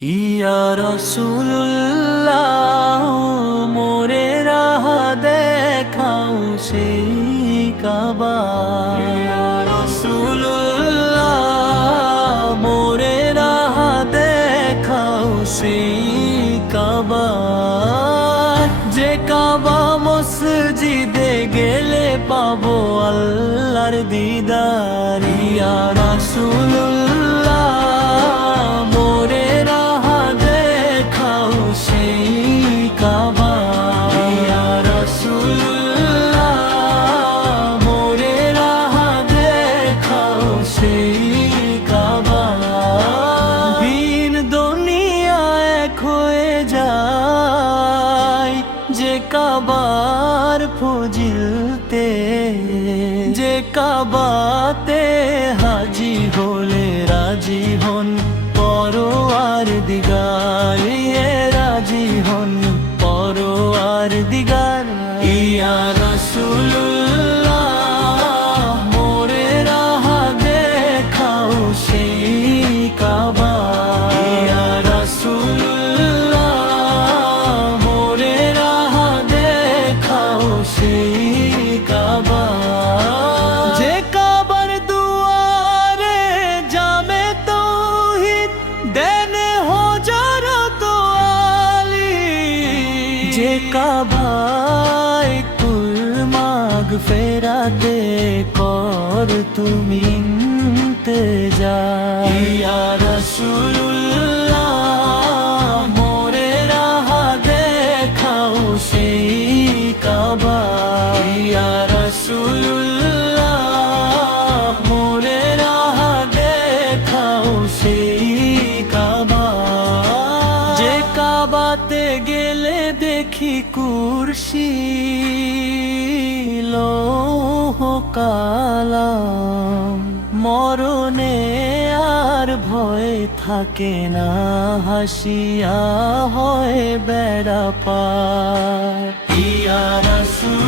ইয়া রাসূলুল্লাহ মোরে রাহ দেখাও সেই কাবা। ইয়া রাসূলুল্লাহ মোরে রাহ দেখাও সেই কাবা, যে কাবা মসজিদে গেলে পাবো আল্লাহর দিদার। ইয়া রাসূলুল্লাহ মোরে রাহ দেখাও সেই কাবা। ইয়া রাসূলুল্লাহ মোরে রাহ দেখাও সেই কাবা। দিন দুনিয়া এক হয়ে যায় যে কাবার ফজিলতে, যে কাবাতে হাজি হলে রাজি হন পরওয়ার দিগার। রাজি হন পরওয়ার দিগার। ইয়া রাসূলুল্লাহ মোরে রাহ দেখাও সেই কাবা। ইয়া রাসূলুল্লাহ মোরে রাহ দেখাও সেই কাবা, যে কাবার দুয়ারে জামে তাওহীদ দেন হযরত আলী, যে কাবায় কুল মাগফিরাতে কর তুমি ইন্তেজার। ইয়া রাসূলুল্লাহ মোরে রাহ দেখাও সেই কাবা। ইয়া রাসূলুল্লাহ মোরে রাহ দেখাও সেই কাবা, যে কাবাতে গেলে দেখি কুরসি লৌহ কালাম, মরণে আর ভয় থাকে না, হাসিয়া হয় বেড়া পার। ইয়া রাসূল